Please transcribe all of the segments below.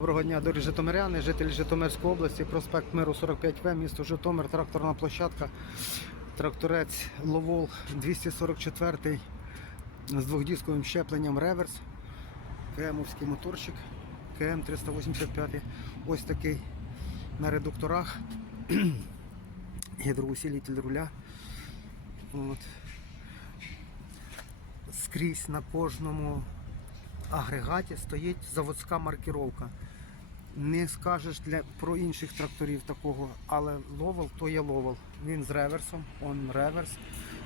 Доброго дня, дорогі Житомиряни, жителі Житомирської області, проспект Миру 45В, місто Житомир, тракторна площадка, тракторець Ловол 244 з двохдісковим щепленням реверс, КМовський моторчик, КМ 385. Ось такий на редукторах, гідроусилитель руля. От. Скрізь на кожному агрегаті стоїть заводська маркіровка. Не скажеш для, про інших тракторів такого, але ловел то є ловел. Він з реверсом, он реверс,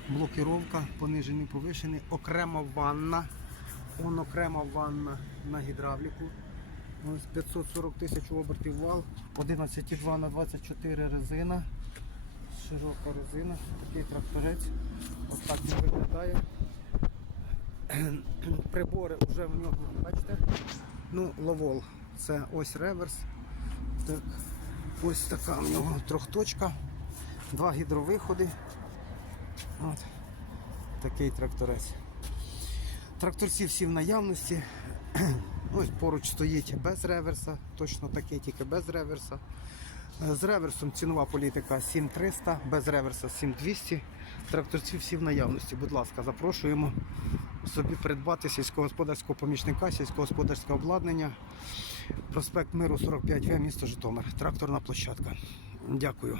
блокіровка, понижений, повишений, окрема ванна, он окрема ванна на гідравліку. Ось 540 тисяч обертів вал, 11,2 на 24 резина, широка резина, такий тракторець. Ось так він виглядає прибори вже в нього, бачите? Ну, ловол. Це ось реверс. Так. Ось така в нього трьохточка. Два гідровиходи. От. Такий тракторець. Тракторці всі в наявності. Ось поруч стоїть без реверса, точно такий, тільки без реверса. Е, З реверсом цінова політика 7300, без реверса 7200. Тракторці всі в наявності. Будь ласка, запрошуємо собі придбати сільськогосподарського помічника, сільськогосподарське обладнання. Проспект Миру 45В, місто Житомир. Тракторна площадка. Дякую.